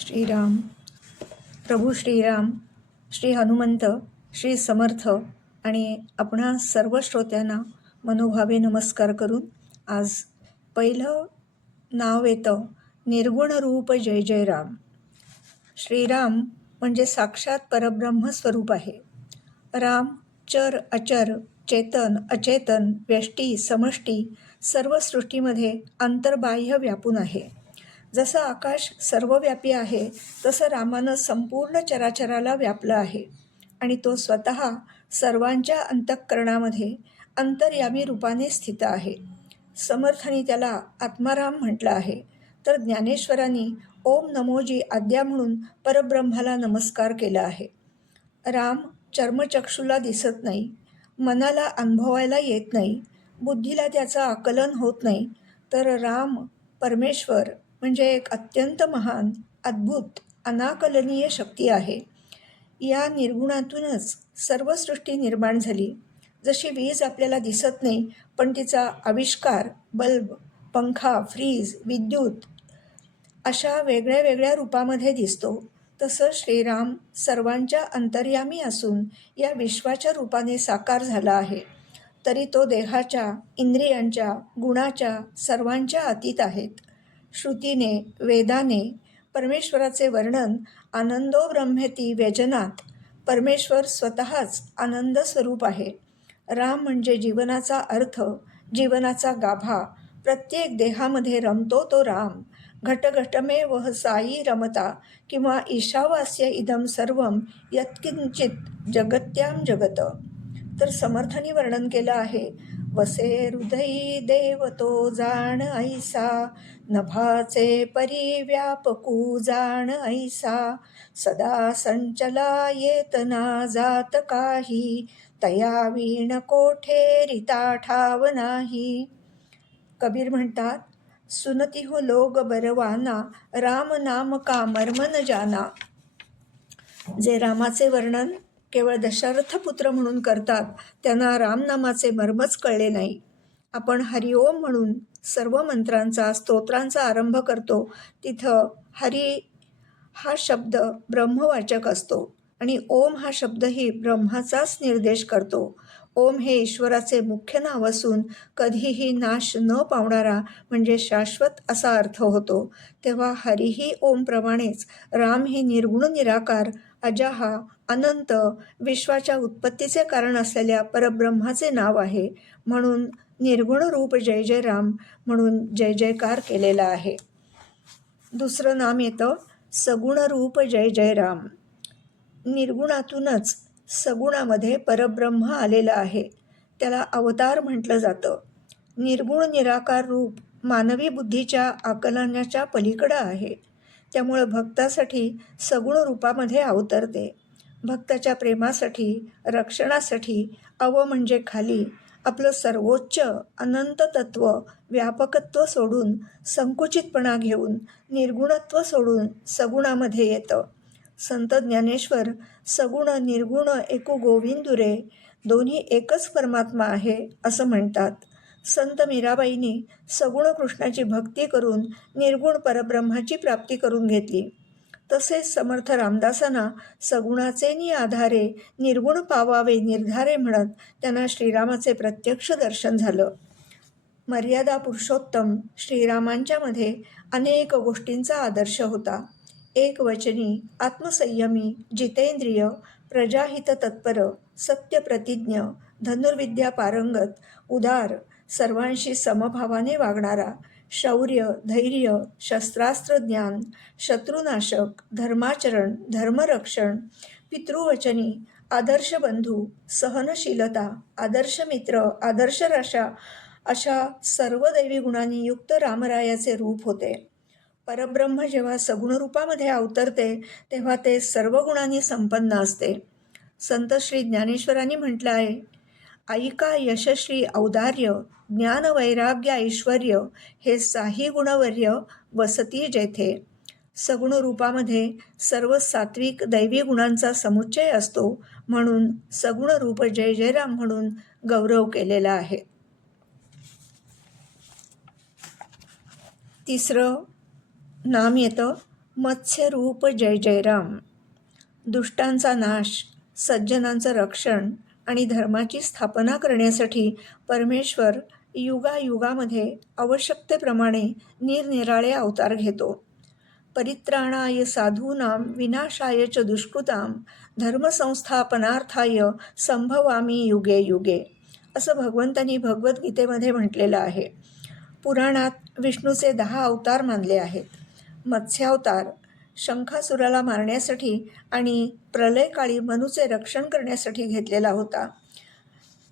श्रीराम प्रभू श्रीराम श्री हनुमंत श्री समर्थ आणि आपणा सर्व श्रोत्यांना मनोभावे नमस्कार करून आज पहिलं नाव येतं निर्गुण रूप जय जय राम. श्रीराम म्हणजे साक्षात परब्रह्म स्वरूप आहे. राम चर अचर चेतन अचेतन व्यष्टी समष्टी सर्व सृष्टीमध्ये अंतर्बाह्य व्यापून आहे. जसं आकाश सर्वव्यापी आहे तसं रामानं संपूर्ण चराचराला व्यापलं आहे. आणि तो स्वतः सर्वांच्या अंतःकरणामध्ये अंतर्यामी रूपाने स्थित आहे. समर्थाने त्याला आत्माराम म्हटलं आहे. तर ज्ञानेश्वरांनी ओम नमोजी आद्या म्हणून परब्रह्माला नमस्कार केला आहे. राम चर्मचक्षूला दिसत नाही मनाला अनुभवायला येत नाही बुद्धीला त्याचं आकलन होत नाही. तर राम परमेश्वर म्हणजे एक अत्यंत महान अद्भुत अनाकलनीय शक्ती आहे. या निर्गुणातूनच सर्व सृष्टी निर्माण झाली. जशी वीज आपल्याला दिसत नाही पण तिचा आविष्कार बल्ब पंखा फ्रीज विद्युत अशा वेगळ्या वेगळ्या रूपामध्ये दिसतो. तसं श्रीराम सर्वांच्या अंतर्यामी असून या विश्वाच्या रूपाने साकार झाला आहे. तरी तो देहाच्या इंद्रियांच्या गुणाच्या सर्वांच्या अतीत आहेत. श्रुतीने वेदाने परमेश्वराचे वर्णन आनंदो ब्रह्मेती व्यजनात परमेश्वर स्वतःच आनंद स्वरूप आहे. राम म्हणजे जीवनाचा अर्थ जीवनाचा गाभा. प्रत्येक देहामध्ये रमतो तो राम. घटघटमे वह साई रमता किंवा ईशावास्य इदम सर्व यत्किंचित जगत्याम जगत. तर समर्थनी वर्णन केलं आहे वसे हृदयी देव तो जाण ऐसा नभाचे परिव्यापकू जाण ऐसा सदा संचला येतना जात काही तया वीण कोठे रिता ठाव नाही. कबीर म्हणतात सुनती हो लोग बरवाना राम नाम का मर्मन जाना. जे रामाचे वर्णन केवळ दशरथपुत्र म्हणून करतात त्यांना रामनामाचे मर्मच कळले नाही. आपण हरिओम म्हणून सर्व मंत्रांचा स्तोत्रांचा आरंभ करतो तिथं हरी हा शब्द ब्रह्मवाचक असतो आणि ओम हा शब्दही ब्रह्माचाच निर्देश करतो. ओम हे ईश्वराचे मुख्य नाव असून कधीही नाश न पावणारा म्हणजे शाश्वत असा अर्थ होतो. तेव्हा हरिही ओमप्रमाणेच राम हे निर्गुण निराकार अजाहा अनंत विश्वाच्या उत्पत्तीचे कारण असलेल्या परब्रह्माचे नाव आहे. म्हणून निर्गुण रूप जय जय राम म्हणून जय जयकार केलेला आहे. दुसरं नाम येतं सगुण रूप जय जय राम. निर्गुणातूनच सगुणामध्ये परब्रह्म आलेलं आहे. त्याला अवतार म्हटलं जातं. निर्गुण निराकार रूप मानवी बुद्धीच्या आकलनाच्या पलीकडं आहे. त्यामुळं भक्तासाठी सगुण रूपामध्ये अवतरते. भक्ताच्या प्रेमासाठी रक्षणासाठी अव म्हणजे खाली आपलं सर्वोच्च अनंत तत्व व्यापकत्व सोडून संकुचितपणा घेऊन निर्गुणत्व सोडून सगुणामध्ये येतं. संत ज्ञानेश्वर सगुण निर्गुण एकू गोविंदुरे दोन्ही एकच परमात्मा आहे असं म्हणतात. संत मीराबाईंनी सगुण कृष्णाची भक्ती करून निर्गुण परब्रह्माची प्राप्ती करून घेतली. तसेच समर्थ रामदासांना सगुणाचे आधारे निर्गुण पावावे निर्धारे म्हणत त्यांना श्रीरामाचे प्रत्यक्ष दर्शन झालं. मर्यादा पुरुषोत्तम श्रीरामांच्यामध्ये अनेक गोष्टींचा आदर्श होता. एक वचनी आत्मसंयमी जितेंद्रिय प्रजाहित तत्पर सत्यप्रतिज्ञ धनुर्विद्या पारंगत उदार सर्वांशी समभावाने वागणारा शौर्य धैर्य शस्त्रास्त्र ज्ञान शत्रुनाशक धर्माचरण धर्मरक्षण पितृवचनी आदर्श बंधू सहनशीलता आदर्श मित्र आदर्श राशा अशा सर्व दैवी गुणांनी युक्त रामरायाचे रूप होते. परब्रह्म जेव्हा सगुण रूपामध्ये अवतरते तेव्हा ते सर्व गुणांनी संपन्न असते. संत श्री ज्ञानेश्वरांनी म्हटलं आहे ऐका यशस्वी औदार्य ज्ञान वैराग्य ऐश्वर हे साही गुणवर्य वसती जेथे. सगुण रूपामध्ये सर्व सात्विक दैवी गुणांचा समुच्चय असतो म्हणून सगुण रूप जय जयराम म्हणून गौरव केलेला आहे. तिसरं नाम येतं मत्स्यरूप जय जयराम. दुष्टांचा नाश सज्जनांचं रक्षण आणि धर्माची स्थापना करण्यासाठी परमेश्वर युगायुगामध्ये आवश्यकतेप्रमाणे निरनिराळे अवतार घेतो. परित्राणाय साधूनां विनाशाय च दुष्कृतां धर्मसंस्थापनार्थाय संभवामी युगे युगे असं भगवंतांनी भगवद्गीतेमध्ये म्हटलेलं आहे. पुराणात विष्णूचे दहा अवतार मानले आहेत. मत्स्यावतार शंखासुराला मारण्यासाठी आणि प्रलयकाळी मनूचे रक्षण करण्यासाठी घेतलेला होता.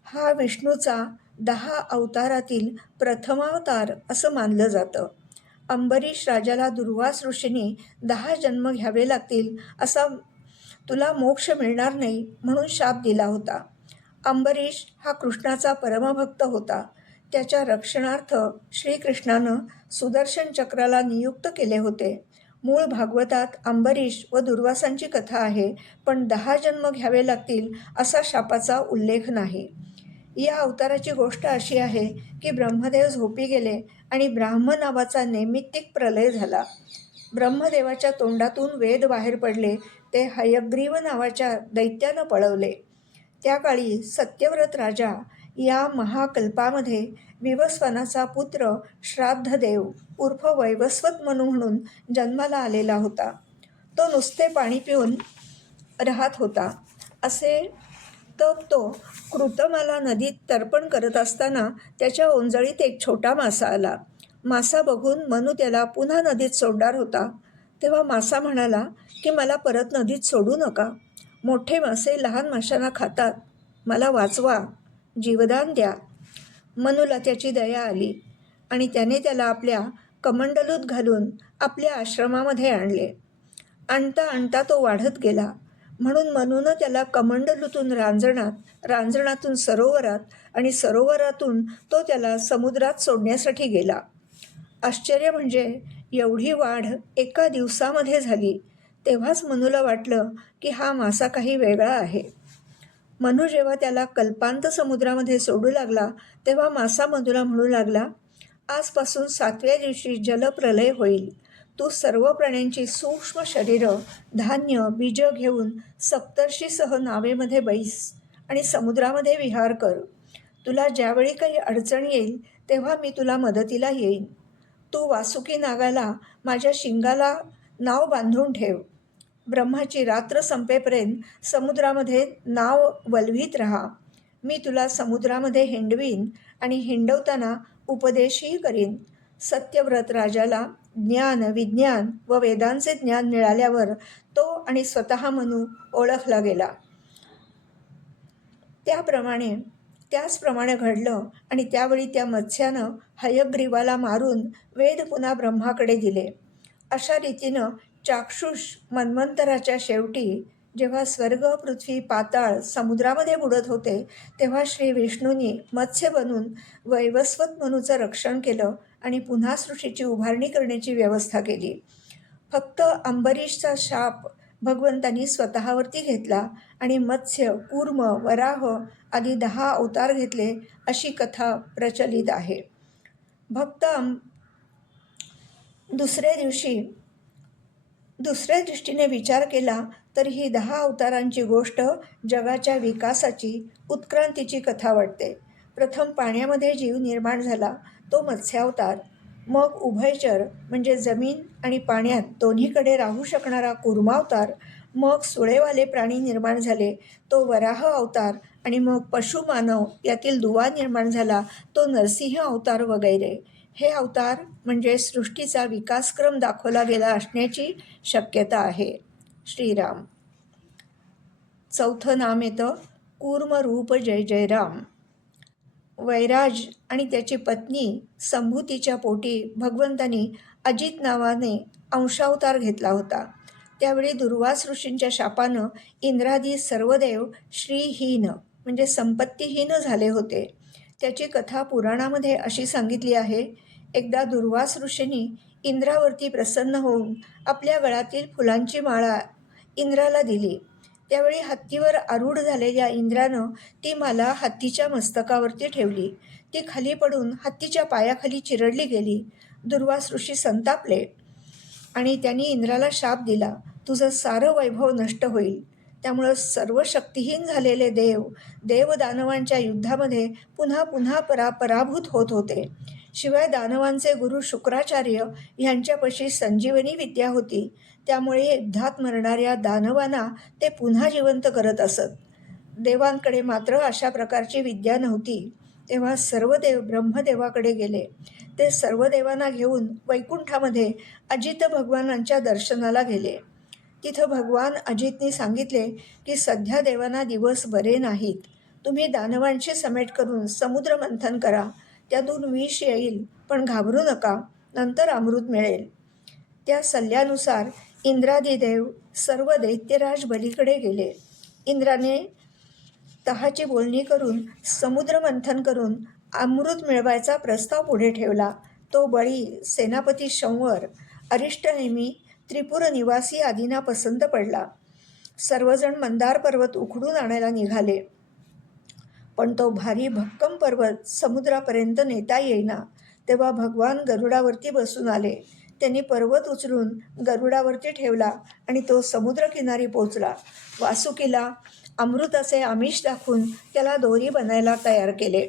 हा विष्णूचा दहा अवतारातील प्रथमावतार असं मानलं जातं. अंबरीश राजाला दुर्वास ऋषीने दहा जन्म घ्यावे लागतील असा तुला मोक्ष मिळणार नाही म्हणून शाप दिला होता. अंबरीश हा कृष्णाचा परमभक्त होता. त्याच्या रक्षणार्थ श्रीकृष्णानं सुदर्शन चक्राला नियुक्त केले होते. मूळ भागवतात अंबरीश व दुर्वासांची कथा आहे पण दहा जन्म घ्यावे लागतील असा शापाचा उल्लेख नाही. या अवताराची गोष्ट अशी आहे की ब्रह्मदेव झोपी गेले आणि ब्राह्म नावाचा नैमित्तिक प्रलय झाला. ब्रह्मदेवाच्या तोंडातून वेद बाहेर पडले ते हयग्रीव नावाच्या दैत्यानं पळवले. त्या काळी सत्यव्रत राजा या महाकल्पामध्ये विवस्वनाचा पुत्र श्राद्धदेव उर्फ वैवस्वत म्हणू म्हणून जन्माला आलेला होता. तो नुसते पाणी पिऊन राहत होता. असे तर तो कृतमाला नदीत तर्पण करत असताना त्याच्या ओंजळीत एक छोटा मासा आला. मासा बघून मनू त्याला पुन्हा नदीत सोडणार होता. तेव्हा मासा म्हणाला की मला परत नदीत सोडू नका. मोठे मासे लहान माशांना खातात. मला वाचवा. जीवदान द्या. मनूला त्याची दया आली आणि त्याने त्याला आपल्या कमंडलूत घालून आपल्या आश्रमामध्ये आणले. आणता आणता तो वाढत गेला. म्हणून मनूनं त्याला कमंडलूतून रांजणात रांजणातून सरोवरात आणि सरोवरातून तो त्याला समुद्रात सोडण्यासाठी गेला. आश्चर्य म्हणजे एवढी वाढ एका दिवसामध्ये झाली. तेव्हाच मनूला वाटलं की हा मासा काही वेगळा आहे. मनू जेव्हा त्याला कल्पांत समुद्रामध्ये सोडू लागला तेव्हा मासा मनूला म्हणू लागला आजपासून सातव्या दिवशी जलप्रलय होईल. तू सर्व प्राण्यांची सूक्ष्म शरीरं धान्य बीज घेऊन सप्तर्षीसह नावेमध्ये बैस आणि समुद्रामध्ये विहार कर. तुला ज्यावेळी काही अडचण येईल तेव्हा मी तुला मदतीला येईन. तू वासुकी नागाला माझ्या शिंगाला नाव बांधून ठेव. ब्रह्माची रात्र संपेपर्यंत समुद्रामध्ये नाव वलवीत राहा. मी तुला समुद्रामध्ये हिंडवीन आणि हिंडवताना उपदेशही करीन. सत्यव्रत राजाला ज्ञान विज्ञान व वेदांचे ज्ञान मिळाल्यावर तो आणि स्वतः मनू ओळखला गेला. त्याप्रमाणे त्याचप्रमाणे घडलं आणि त्यावेळी त्या मत्स्यानं हयग्रीवाला मारून वेद पुन्हा ब्रह्माकडे दिले. अशा रीतीनं चाक्षुष मन्वंतराच्या शेवटी जेव्हा स्वर्ग पृथ्वी पाताळ समुद्रामध्ये बुडत होते तेव्हा श्री विष्णूंनी मत्स्य बनून वैवस्वत मनूचं रक्षण केलं आणि पुन्हा सृष्टीची उभारणी करण्याची व्यवस्था केली. फक्त अंबरीशचा शाप भगवंतांनी स्वतःवरती घेतला आणि मत्स्य कूर्म वराह आदी दहा अवतार घेतले अशी कथा प्रचलित आहे. भक्त दुसऱ्या दिवशी दुसऱ्या दृष्टीने विचार केला तर ही दहा अवतारांची गोष्ट जगाच्या विकासाची उत्क्रांतीची कथा वाटते. प्रथम पाण्यामध्ये जीव निर्माण झाला. तो मत्स्यावतार. मग उभयचर म्हणजे जमीन आणि पाण्यात दोन्हीकडे राहू शकणारा कुर्मावतार मग सुळेवाले प्राणी निर्माण झाले तो वराह अवतार आणि मग पशु मानव यातील दुवा निर्माण झाला तो नरसिंह अवतार वगैरे. हे अवतार म्हणजे सृष्टीचा विकासक्रम दाखवला गेला असण्याची शक्यता आहे. श्रीराम. चौथं नाम येतं कूर्मरूप जय जयराम वैराज आणि त्याची पत्नी संभूतीच्या पोटी भगवंतांनी अजित नावाने अंशावतार घेतला होता. त्यावेळी दुर्वास ऋषींच्या शापानं इंद्रादी सर्व देव श्रीहीन म्हणजे संपत्तीहीन झाले होते. त्याची कथा पुराणामध्ये अशी सांगितली आहे एकदा दुर्वास ऋषींनी इंद्रावरती प्रसन्न होऊन आपल्या गळातील फुलांची माळा इंद्राला दिली. त्यावेळी हत्तीवर आरूढ झालेल्या इंद्रानं ती माला हत्तीच्या मस्तकावरती ठेवली. ती खाली पडून हत्तीच्या पायाखाली चिरडली गेली. दुर्वास ऋषी संतापले आणि त्यांनी इंद्राला शाप दिला. तुझं सारं वैभव नष्ट होईल. त्यामुळं सर्व शक्तिहीन झालेले देव देवदानवांच्या युद्धामध्ये पुन्हा पुन्हा परा पराभूत होत होते. शिवाय दानवांचे गुरु शुक्राचार्य यांच्यापाशी संजीवनी विद्या होती. त्यामुळे युद्धात मरणाऱ्या दानवांना ते पुन्हा जिवंत करत असत. देवांकडे मात्र अशा प्रकारची विद्या नव्हती. तेव्हा सर्व देव ब्रह्मदेवाकडे गेले. ते सर्व देवांना घेऊन वैकुंठामध्ये अजित भगवानांच्या दर्शनाला गेले. तिथं भगवान अजितने सांगितले की सध्या देवांना दिवस बरे नाहीत. तुम्ही दानवांची समेट करून समुद्र मंथन करा. त्यातून विष येईल पण घाबरू नका. नंतर अमृत मिळेल. त्या सल्ल्यानुसार इंद्रादिदेव सर्व दैत्यराज बलीकडे गेले. इंद्राने तहाची बोलणी करून समुद्र मंथन करून अमृत मिळवायचा प्रस्ताव पुढे ठेवला. तो बळी सेनापती शंवर अरिष्टनेमी त्रिपुर निवासी आदींना पसंत पडला. सर्वजण मंदार पर्वत उखडून आणायला निघाले. पण तो भारी भक्कम पर्वत समुद्रापर्यंत नेता येईना तेव्हा भगवान गरुडावरती बसून आले. त्यांनी पर्वत उचलून गरुडावरती ठेवला आणि तो समुद्रकिनारी पोचला वासुकीला अमृताचे आमिष दाखवून त्याला दोरी बनायला तयार केले.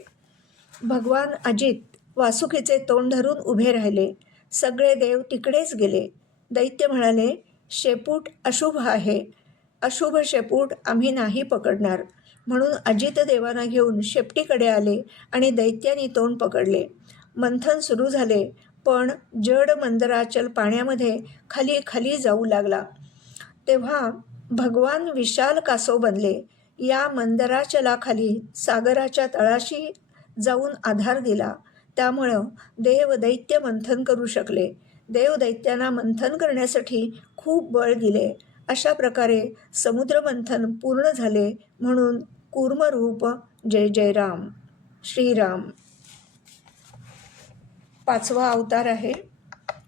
भगवान अजित वासुकीचे तोंड धरून उभे राहिले. सगळे देव तिकडेच गेले. दैत्य म्हणाले शेपूट अशुभ आहे. अशुभ शेपूट आम्ही नाही पकडणार. म्हणून अजित देवांना घेऊन शेपटीकडे आले आणि दैत्याने तोंड पकडले. मंथन सुरू झाले. पण जड मंदराचल पाण्यामध्ये खाली खाली जाऊ लागला. तेव्हा भगवान विशाल कासव बनले. या मंदराचलाखाली सागराच्या तळाशी जाऊन आधार दिला. त्यामुळं देव दैत्य मंथन करू शकले. देव दैत्यांना मंथन करण्यासाठी खूप बळ दिले. अशा प्रकारे समुद्रमंथन पूर्ण झाले म्हणून कूर्मरूप जय जय राम श्रीराम. पाचवा अवतार आहे.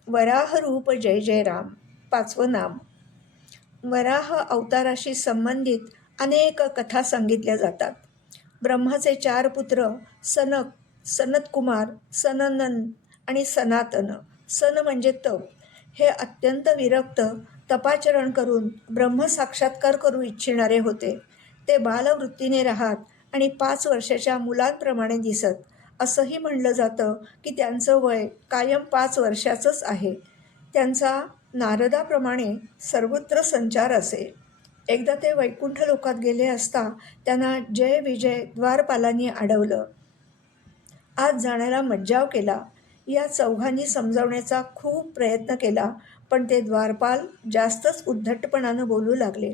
वराह रूप जय जय राम. पाचवं नाम. वराह अवताराशी संबंधित अनेक कथा सांगितल्या जातात. ब्रह्माचे चार पुत्र सनक सनतकुमार सननन आणि सनातन. सन म्हणजे तप. हे अत्यंत विरक्त तपाचरण करून ब्रह्मसाक्षात्कार करू इच्छिणारे होते. ते बालवृत्तीने राहत आणि पाच वर्षाच्या मुलांप्रमाणे दिसत असंही म्हणलं जातं की त्यांचं वय कायम पाच वर्षाचंच आहे. त्यांचा नारदाप्रमाणे सर्वत्र संचार असे. एकदा ते वैकुंठ लोकात गेले असता त्यांना जय विजय द्वारपालांनी अडवलं. आज जाण्याला मज्जाव केला. या चौघांनी समजावण्याचा खूप प्रयत्न केला पण ते द्वारपाल जास्तच उद्धटपणानं बोलू लागले.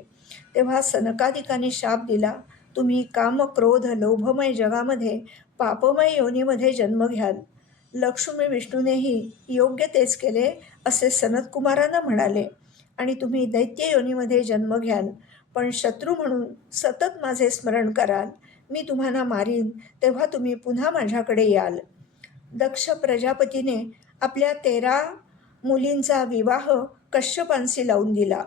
तेव्हा सनकादिकाने शाप दिला तुम्ही काम क्रोध लोभमय जगामध्ये पापमय योनीमध्ये जन्म घ्याल. लक्ष्मी विष्णूनेही योग्य तेच केले असे सनतकुमारांना म्हणाले. आणि तुम्ही दैत्य योनीमध्ये जन्म घ्याल पण शत्रू म्हणून सतत माझे स्मरण कराल. मी तुम्हाला मारीन तेव्हा तुम्ही पुन्हा माझ्याकडे याल. दक्ष प्रजापतीने आपल्या तेरा मुलींचा विवाह कश्यपांशी लावून दिला.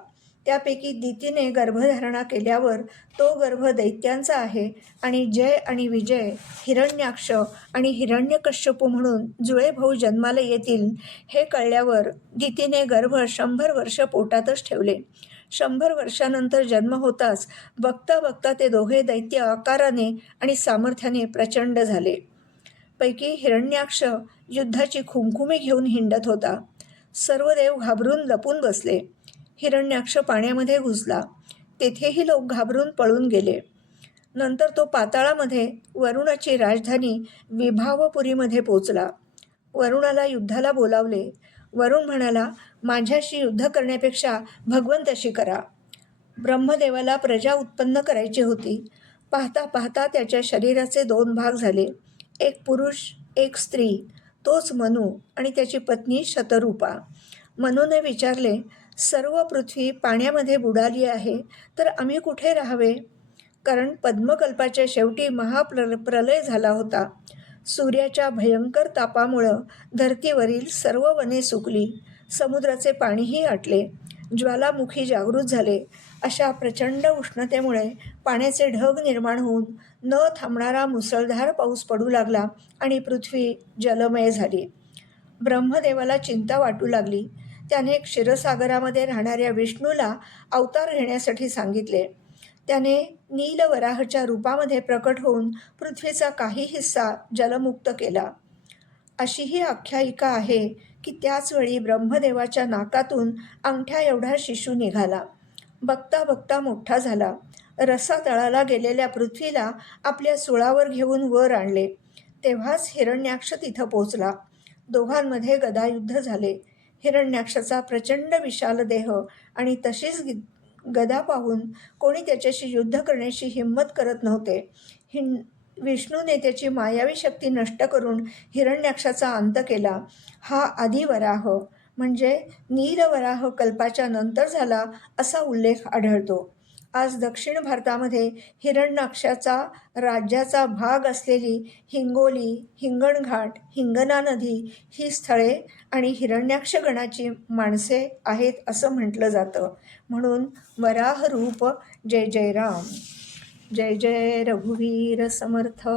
त्यापैकी दितीने गर्भधारणा केल्यावर तो गर्भ दैत्यांचा आहे आणि जय आणि विजय हिरण्याक्ष आणि हिरण्यकश्यपू म्हणून जुळे भाऊ जन्माला येतील हे कळल्यावर दितीने गर्भ शंभर वर्ष पोटातच ठेवले. शंभर वर्षानंतर जन्म होताच बघता बघता ते दोघे दैत्य आकाराने आणि सामर्थ्याने प्रचंड झाले. पैकी हिरण्याक्ष युद्धाची खुमखुमी घेऊन हिंडत होता. सर्व देव घाबरून लपून बसले. हिरण्याक्ष पाण्यामध्ये घुसला. तेथेही लोक घाबरून पळून गेले. नंतर तो पाताळामध्ये वरुणाची राजधानी विभावपुरीमध्ये पोचला वरुणाला युद्धाला बोलावले. वरुण म्हणाला माझ्याशी युद्ध करण्यापेक्षा भगवंताशी करा. ब्रह्मदेवाला प्रजा उत्पन्न करायची होती. पाहता पाहता त्याच्या शरीराचे दोन भाग झाले. एक पुरुष एक स्त्री. तोच मनू आणि त्याची पत्नी शतरूपा. मनूने विचारले सर्व पृथ्वी पाण्यामध्ये बुडाली आहे तर आम्ही कुठे राहावे? कारण पद्मकल्पाच्या शेवटी महाप्र प्रलय झाला होता. सूर्याच्या भयंकर तापामुळं धरतीवरील सर्व वने सुकली. समुद्राचे पाणीही आटले. ज्वालामुखी जागृत झाले. अशा प्रचंड उष्णतेमुळे पाण्याचे ढग निर्माण होऊन न थांबणारा मुसळधार पाऊस पडू लागला आणि पृथ्वी जलमय झाली. ब्रह्मदेवाला चिंता वाटू लागली. त्याने क्षीरसागरामध्ये राहणाऱ्या विष्णूला अवतार घेण्यासाठी सांगितले. त्याने नीलवराहच्या रूपामध्ये प्रकट होऊन पृथ्वीचा काही हिस्सा जलमुक्त केला. अशी ही आख्यायिका आहे की त्याचवेळी ब्रह्मदेवाच्या नाकातून अंगठ्या एवढा शिशू निघाला. बघता बघता मोठा झाला. रसातळाला गेलेल्या पृथ्वीला आपल्या सुळावर घेऊन वर आणले. तेव्हाच हिरण्याक्ष तिथं पोचला दोघांमध्ये गदायुद्ध झाले. हिरण्याक्षाचा प्रचंड विशाल देह आणि तशीच गि गदा पाहून कोणी त्याच्याशी युद्ध करण्याची हिंमत करत नव्हते. हिं विष्णूने त्याची मायावी शक्ती नष्ट करून हिरण्याक्षाचा अंत केला. हा आदिवराह म्हणजे नीरवराह कल्पाच्या नंतर झाला असा उल्लेख आढळतो. आज दक्षिण भारतामध्ये हिरण्याक्षाचा राज्याचा भाग असलेली हिंगोली हिंगणघाट हिंगणा नदी ही स्थळे आणि हिरण्याक्ष गणाची माणसे आहेत असं म्हटलं जातं. म्हणून वराह रूप जय जय राम. जय जय रघुवीर समर्थ.